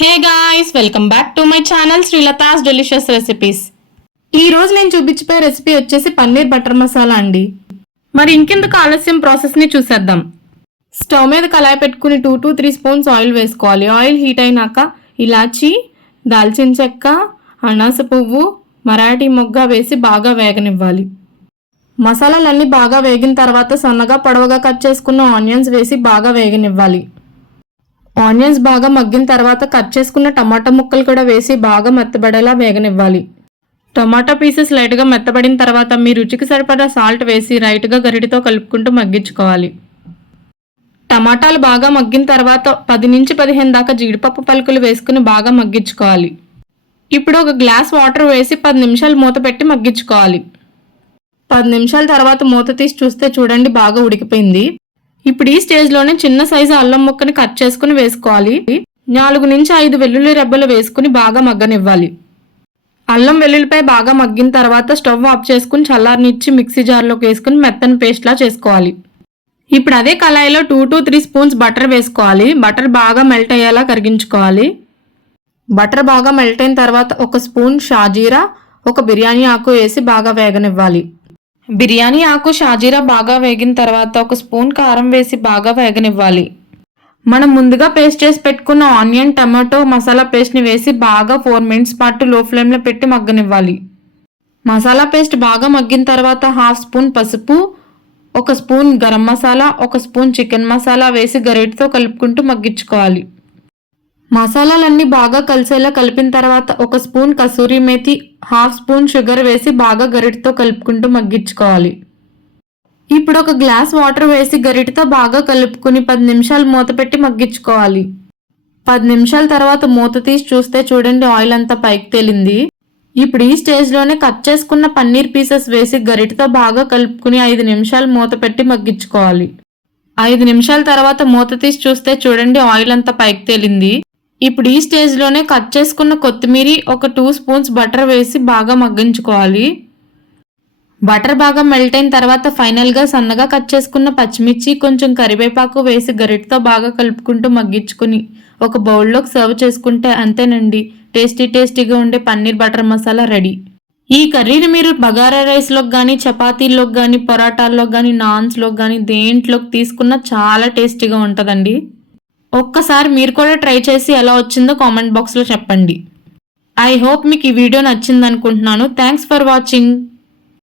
Hey guys welcome back to my channel Srilatha's delicious recipes. ఈ రోజు నేను చూపించిపోయే recipe వచ్చేసి పన్నీర్ బటర్ మసాలా అండి. మరి ఇంకెందుకు ఆలస్యం ప్రాసెస్ని చూసేద్దాం. స్టవ్ మీద కళాయి పెట్టుకుని two to three spoons oil వేసుకోవాలి. ఆయిల్ హీట్ అయినాక ఇలాచి దాల్చిన చెక్క అనాస పువ్వు మరాఠీ మొగ్గ వేసి బాగా వేగనివ్వాలి. మసాలాలన్నీ బాగా వేగిన తర్వాత సన్నగా పొడవుగా కట్ చేసుకున్న ఆనియన్స్ వేసి బాగా వేగనివ్వాలి. ఆనియన్స్ బాగా మగ్గిన తర్వాత కట్ చేసుకున్న టమాటా ముక్కలు కూడా వేసి బాగా మెత్తబడేలా వేగనివ్వాలి. టమాటా పీసెస్ లైట్గా మెత్తబడిన తర్వాత మీ రుచికి సరిపడా సాల్ట్ వేసి రైట్గా గరిటితో కలుపుకుంటూ మగ్గించుకోవాలి. టమాటాలు బాగా మగ్గిన తర్వాత పది నుంచి పదిహేను దాకా జీడిపప్పు పలుకులు వేసుకుని బాగా మగ్గించుకోవాలి. ఇప్పుడు ఒక గ్లాస్ వాటర్ వేసి పది నిమిషాలు మూత పెట్టి మగ్గించుకోవాలి. పది నిమిషాల తర్వాత మూత తీసి చూస్తే చూడండి బాగా ఉడికిపోయింది. ఇప్పుడు ఈ స్టేజ్లోనే చిన్న సైజు అల్లం ముక్కని కట్ చేసుకుని వేసుకోవాలి. నాలుగు నుంచి ఐదు వెల్లుల్లి రెబ్బలు వేసుకుని బాగా మగ్గనివ్వాలి. అల్లం వెల్లుల్లిపై బాగా మగ్గిన తర్వాత స్టవ్ ఆఫ్ చేసుకుని చల్లారనిచ్చి మిక్సీ జార్లోకి వేసుకుని మెత్తని పేస్ట్లా చేసుకోవాలి. ఇప్పుడు అదే కళాయిలో two to three spoons butter వేసుకోవాలి. బటర్ బాగా మెల్ట్ అయ్యేలా కరిగించుకోవాలి. బటర్ బాగా మెల్ట్ అయిన తర్వాత ఒక స్పూన్ షాజీరా ఒక బిర్యానీ ఆకు వేసి బాగా వేగనివ్వాలి. బిర్యానీ ఆకు షాజీరా బాగా వేగిన తర్వాత ఒక స్పూన్ కారం వేసి బాగా వేగనివ్వాలి. మనం ముందుగా పేస్ట్ చేసి పెట్టుకున్న ఆనియన్ టమాటో మసాలా పేస్ట్ని వేసి బాగా ఫోర్ మినిట్స్ పాటు లో ఫ్లేమ్లో పెట్టి మగ్గనివ్వాలి. మసాలా పేస్ట్ బాగా మగ్గిన తర్వాత హాఫ్ స్పూన్ పసుపు ఒక స్పూన్ గరం మసాలా ఒక స్పూన్ చికెన్ మసాలా వేసి గరిటతో కలుపుకుంటూ మగ్గించుకోవాలి. మసాలాలన్నీ బాగా కలిసేలా కలిపిన తర్వాత ఒక spoon kasuri methi half spoon sugar వేసి బాగా గరిటతో కలుపుకుంటూ మగ్గించుకోవాలి. ఇప్పుడు ఒక గ్లాస్ వాటర్ వేసి గరిటతో బాగా కలుపుకుని పది నిమిషాలు మూత పెట్టి మగ్గించుకోవాలి. పది నిమిషాల తర్వాత మూత తీసి చూస్తే చూడండి ఆయిల్ అంతా పైకి తేలింది. ఇప్పుడు ఈ స్టేజ్లోనే కట్ చేసుకున్న పన్నీర్ పీసెస్ వేసి గరిటతో బాగా కలుపుకుని ఐదు నిమిషాలు మూత పెట్టి మగ్గించుకోవాలి. ఐదు నిమిషాల తర్వాత మూత తీసి చూస్తే చూడండి ఆయిల్ అంతా పైకి తేలింది. ఇప్పుడు ఈ స్టేజ్లోనే కట్ చేసుకున్న కొత్తిమీర ఒక టూ స్పూన్స్ బటర్ వేసి బాగా మగ్గించుకోవాలి. బటర్ బాగా మెల్ట్ అయిన తర్వాత ఫైనల్గా సన్నగా కట్ చేసుకున్న పచ్చిమిర్చి కొంచెం కరివేపాకు వేసి గరిటతో బాగా కలుపుకుంటూ మగ్గించుకుని ఒక బౌల్లోకి సర్వ్ చేసుకుంటే అంతేనండి. టేస్టీ టేస్టీగా ఉండే పన్నీర్ బటర్ మసాలా రెడీ ఈ కర్రీని మీరు బగారా రైస్లోకి కానీ చపాతీల్లోకి కానీ పొరాటాల్లోకి కానీ నాన్స్లోకి కానీ దేంట్లోకి తీసుకున్నా చాలా టేస్టీగా ఉంటుందండి. ఒక్కసారి మీరు కూడా ట్రై చేసి ఎలా వచ్చిందో కామెంట్ బాక్స్లో చెప్పండి. ఐ హోప్ మీకు ఈ వీడియో నచ్చింది అనుకుంటున్నాను థ్యాంక్స్ ఫర్ వాచింగ్